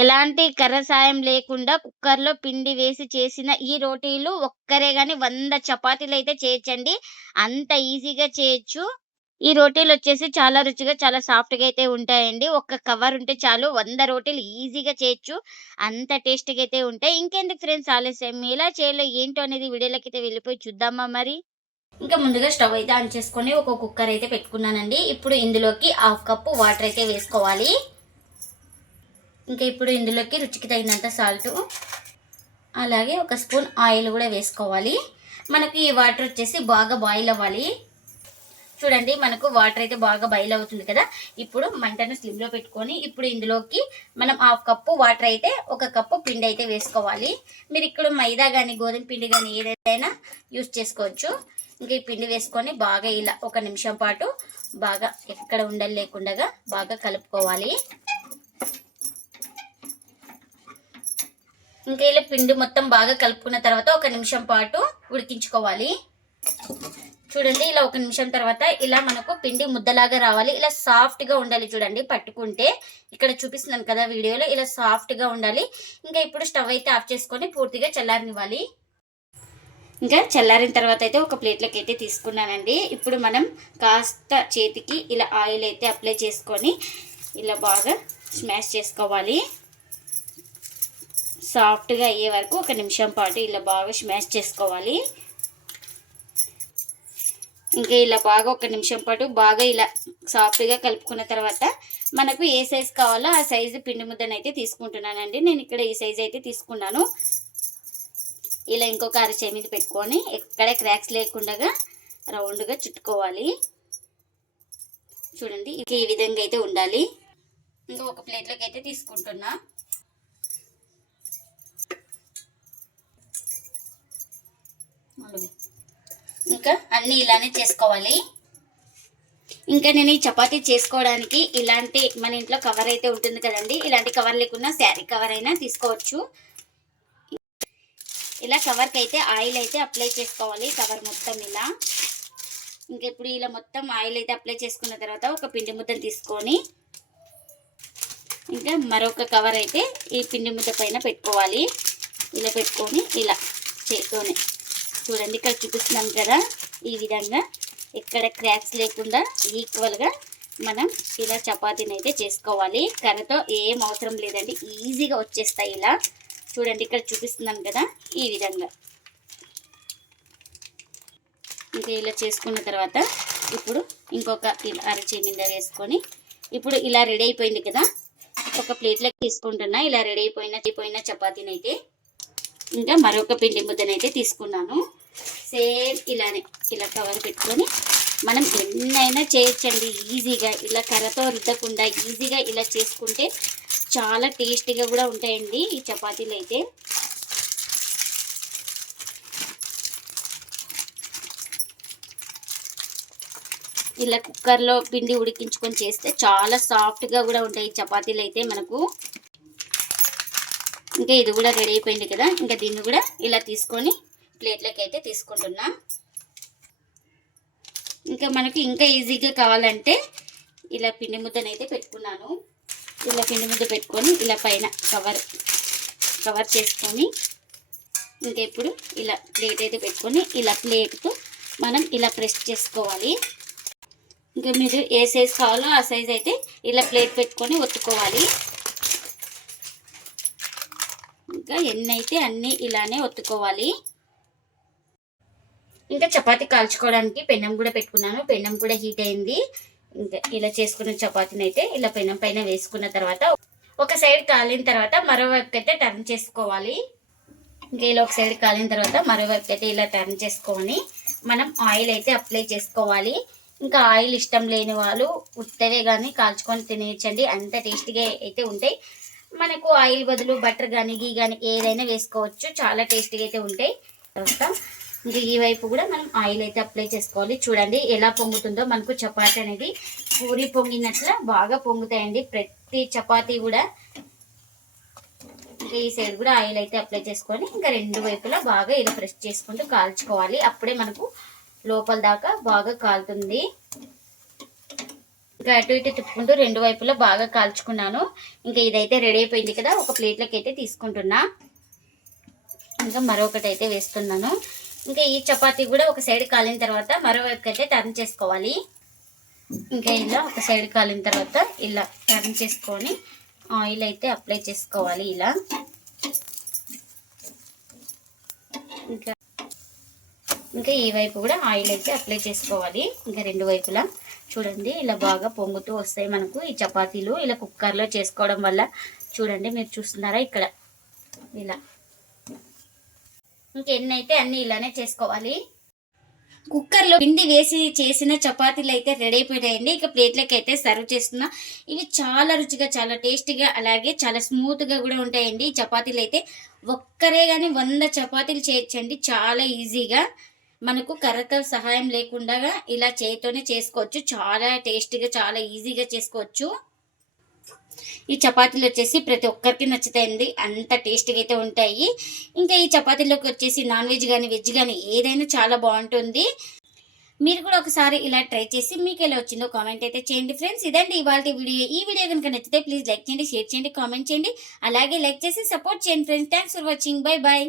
ఎలాంటి కర్ర సాయం లేకుండా కుక్కర్‌లో పిండి వేసి చేసిన ఈ రోటీలు ఒక్కరే గాని 100 చపాతీలైతే చేయొచ్చండి. అంత ఈజీగా చేయొచ్చు. ఈ రోటీలొచ్చేసి చాలా రుచిగా, చాలా సాఫ్ట్‌గా అయితే ఉంటాయండి. ఒక్క కవర్ ఉంటే చాలు 100 రోటీలు ఈజీగా చేయొచ్చు. అంత టేస్టీగా అయితే ఉంటాయి. ఇంకెందుకు ఫ్రెండ్స్ ఆలస్యం ఎలా చేయాలో ఏంటో అనేది వీడియోలోకైతే వెళ్ళిపోయి చూద్దామా మరి? ఇంకా ముందుగా స్టవ్ అయితే ఆన్ చేసుకొని ఒక కుక్కర్ అయితే పెట్టుకున్నానండి. ఇప్పుడు ఇందులోకి హాఫ్ కప్పు వాటర్ అయితే వేసుకోవాలి. ఇంకా ఇప్పుడు ఇందులోకి రుచికి తగినంత సాల్టు, అలాగే ఒక స్పూన్ ఆయిల్ కూడా వేసుకోవాలి. మనకి ఈ వాటర్ వచ్చేసి బాగా బాయిల్ అవ్వాలి. చూడండి మనకు వాటర్ అయితే బాగా బాయిల్ అవుతుంది కదా. ఇప్పుడు మంటను స్లిమ్లో పెట్టుకొని ఇప్పుడు ఇందులోకి మనం హాఫ్ కప్పు వాటర్ అయితే ఒక కప్పు పిండి అయితే వేసుకోవాలి. మీరు ఇక్కడ మైదా కానీ గోధుమ పిండి కానీ ఏదైనా యూస్ చేసుకోవచ్చు. ఇంకా ఈ పిండి వేసుకొని బాగా ఇలా ఒక నిమిషం పాటు బాగా ఎక్కడ ఉండలు లేకుండా బాగా కలుపుకోవాలి. ఇంకా ఇలా పిండి మొత్తం బాగా కలుపుకున్న తర్వాత ఒక నిమిషం పాటు ఉడికించుకోవాలి. చూడండి ఇలా ఒక నిమిషం తర్వాత ఇలా మనకు పిండి ముద్దలాగా రావాలి. ఇలా సాఫ్ట్గా ఉండాలి చూడండి పట్టుకుంటే. ఇక్కడ చూపిస్తున్నాను కదా వీడియోలో ఇలా సాఫ్ట్గా ఉండాలి. ఇంకా ఇప్పుడు స్టవ్ అయితే ఆఫ్ చేసుకొని పూర్తిగా చల్లారనివ్వాలి. ఇంకా చల్లారిన తర్వాత అయితే ఒక ప్లేట్లోకి అయితే తీసుకున్నానండి. ఇప్పుడు మనం కాస్త చేతికి ఇలా ఆయిల్ అయితే అప్లై చేసుకొని ఇలా బాగా స్మాష్ చేసుకోవాలి. సాఫ్ట్గా అయ్యే వరకు ఒక నిమిషం పాటు ఇలా బాగా స్మాష్ చేసుకోవాలి. ఇంకా ఇలా బాగా ఒక నిమిషం పాటు బాగా ఇలా సాఫ్ట్గా కలుపుకున్న తర్వాత మనకు ఏ సైజు కావాలో ఆ సైజు పిండి ముద్దను అయితే తీసుకుంటున్నానండి. నేను ఇక్కడ ఈ సైజు అయితే తీసుకున్నాను. ఇలా ఇంకొక అరచేయి మీద పెట్టుకొని ఎక్కడ క్రాక్స్ లేకుండా రౌండ్గా చుట్టుకోవాలి. చూడండి ఈ విధంగా అయితే ఉండాలి. ఇంకా ఒక ప్లేట్లోకి అయితే తీసుకుంటున్నా. ఇంకా అన్నీ ఇలానే చేసుకోవాలి. ఇంకా నేను ఈ చపాతీ చేసుకోవడానికి ఇలాంటి మన ఇంట్లో కవర్ అయితే ఉంటుంది కదండి. ఇలాంటి కవర్ లేకున్నా శారీ కవర్ అయినా తీసుకోవచ్చు. ఇలా కవర్కి అయితే ఆయిల్ అయితే అప్లై చేసుకోవాలి. కవర్ మొత్తం ఇలా. ఇంకా ఇప్పుడు ఇలా మొత్తం ఆయిల్ అయితే అప్లై చేసుకున్న తర్వాత ఒక పిండి ముద్దను తీసుకొని ఇంకా మరొక కవర్ అయితే ఈ పిండి ముద్ద పైన పెట్టుకోవాలి. ఇలా పెట్టుకొని ఇలా చేత్తోనే చూడండి ఇక్కడ చూపిస్తున్నాం కదా ఈ విధంగా ఎక్కడ క్రాక్స్ లేకుండా ఈక్వల్గా మనం ఇలా చపాతీని అయితే చేసుకోవాలి. కర్రతో ఏం అవసరం లేదండి, ఈజీగా వచ్చేస్తాయి. ఇలా చూడండి ఇక్కడ చూపిస్తున్నాం కదా ఈ విధంగా. ఇంకా ఇలా చేసుకున్న తర్వాత ఇప్పుడు ఇంకొక అరచేయి మీద వేసుకొని ఇప్పుడు ఇలా రెడీ అయిపోయింది కదా, ఒక ప్లేట్లోకి తీసుకుంటున్నా. ఇలా రెడీ అయిపోయిన చపాతీని అయితే ఇంకా మరొక పిండి ముద్దనైతే తీసుకున్నాను. సేమ్ ఇలానే ఇలా కవర్ పెట్టుకొని మనం ఎన్నైనా చేయొచ్చండి ఈజీగా. ఇలా కర్రతో రుద్దకుండా ఈజీగా ఇలా చేసుకుంటే చాలా టేస్టీగా కూడా ఉంటాయండి ఈ చపాతీలు అయితే. ఇలా కుక్కర్లో పిండి ఉడికించుకొని చేస్తే చాలా సాఫ్ట్గా కూడా ఉంటాయి ఈ చపాతీలు అయితే మనకు. ఇంకా ఇది కూడా రెడీ అయిపోయింది కదా. ఇంకా దీన్ని కూడా ఇలా తీసుకొని ప్లేట్లోకి అయితే తీసుకుంటున్నా. ఇంకా మనకి ఇంకా ఈజీగా కావాలంటే ఇలా పిండి ముద్దనైతే పెట్టుకున్నాను. ఇలా పిండి ముద్ద పెట్టుకొని ఇలా పైన కవర్ చేసుకొని ఇంకా ఇప్పుడు ఇలా ప్లేట్ అయితే పెట్టుకొని ఇలా ప్లేట్తో మనం ఇలా ప్రెస్ చేసుకోవాలి. ఇంకా మీరు ఏ సైజ్ కావాలో ఆ సైజ్ అయితే ఇలా ప్లేట్ పెట్టుకొని ఒత్తుకోవాలి. ఇంకా ఎన్ని అయితే అన్నీ ఇలానే ఒత్తుకోవాలి. ఇంకా చపాతీ కాల్చుకోవడానికి పెనం కూడా పెట్టుకున్నాను. పెనం కూడా హీట్ అయింది. ఇంకా ఇలా చేసుకున్న చపాతీని అయితే ఇలా పెనం పైన వేసుకున్న తర్వాత ఒక సైడ్ కాలిన తర్వాత మరోవైపు అయితే టర్న్ చేసుకోవాలి. ఇంకా ఇలా ఒక సైడ్ కాలిన తర్వాత మరోవైపు అయితే ఇలా టర్న్ చేసుకొని మనం ఆయిల్ అయితే అప్లై చేసుకోవాలి. ఇంకా ఆయిల్ ఇష్టం లేని వాళ్ళు ఉత్తవే కానీ కాల్చుకొని తినేయచ్చండి, అంత టేస్టీగా అయితే ఉంటాయి. మనకు ఆయిల్ బదులు బటర్ కానీ గీ కానీ ఏదైనా వేసుకోవచ్చు, చాలా టేస్టీగా అయితే ఉంటాయి. తర్వాత ఇంకా ఈ వైపు కూడా మనం ఆయిల్ అయితే అప్లై చేసుకోవాలి. చూడండి ఎలా పొంగుతుందో మనకు చపాతీ అనేది పూరి పొంగినట్ల బాగా పొంగుతాయండి ప్రతి చపాతీ కూడా. ఇంకా ఈ సైడ్ కూడా ఆయిల్ అయితే అప్లై చేసుకొని ఇంకా రెండు వైపులా బాగా ఇలా ప్రెస్ చేసుకుంటూ కాల్చుకోవాలి. అప్పుడే మనకు లోపల దాకా బాగా కాలుతుంది. ఇంకా అటు ఇటు తిప్పుకుంటూ 2 వైపులా బాగా కాల్చుకున్నాను. ఇంకా ఇదైతే రెడీ అయిపోయింది కదా! ఒక ప్లేట్‌లోకి అయితే తీసుకుంటున్నా. ఇంకా మరొకటైతే వేస్తున్నాను. ఇంకా ఈ చపాతీ కూడా ఒక సైడ్ కాలిన తర్వాత మరోవైపుకైతే టర్న్ చేసుకోవాలి. ఇంకా ఇలా ఒక సైడ్ కాలిన తర్వాత ఇలా టర్న్ చేసుకొని ఆయిల్ అయితే అప్లై చేసుకోవాలి ఇలా. ఇంకా ఇంకా ఈ వైపు కూడా ఆయిల్ అయితే అప్లై చేసుకోవాలి. ఇంకా 2 వైపులా చూడండి ఇలా బాగా పొంగుతూ వస్తాయి మనకు ఈ చపాతీలు. ఇలా కుక్కర్లో చేసుకోవడం వల్ల చూడండి మీరు చూస్తున్నారా ఇక్కడ ఇలా. ఇంకెన్నైతే అన్ని ఇలానే చేసుకోవాలి. కుక్కర్లో పిండి వేసి చేసిన చపాతీలు అయితే రెడీ అయిపోయాయండి. ఇక ప్లేట్లకి అయితే సర్వ్ చేస్తున్నా. ఇవి చాలా రుచిగా, చాలా టేస్టీగా, అలాగే చాలా స్మూత్గా కూడా ఉంటాయండి. ఈ చపాతీలు అయితే ఒక్కరే కానీ 100 చపాతీలు చేయొచ్చండి చాలా ఈజీగా. మనకు కర్రతో సహాయం లేకుండా ఇలా చేతితోనే చేసుకోవచ్చు. చాలా టేస్టీగా, చాలా ఈజీగా చేసుకోవచ్చు. ఈ చపాతీలు వచ్చేసి ప్రతి ఒక్కరికి నచ్చుతాయండి. అంత టేస్టీగా అయితే ఉంటాయి. ఇంకా ఈ చపాతీలోకి వచ్చేసి నాన్ వెజ్ కానీ, వెజ్ కానీ ఏదైనా చాలా బాగుంటుంది. మీరు కూడా ఒకసారి ఇలా ట్రై చేసి మీకు ఎలా వచ్చిందో కామెంట్ అయితే చేయండి ఫ్రెండ్స్. ఇదండి ఇవాల్టి వీడియో. ఈ వీడియో కనుక నచ్చితే ప్లీజ్ లైక్ చేయండి, షేర్ చేయండి, కామెంట్ చేయండి. అలాగే లైక్ చేసి సపోర్ట్ చేయండి friends. Thanks for watching. Bye bye.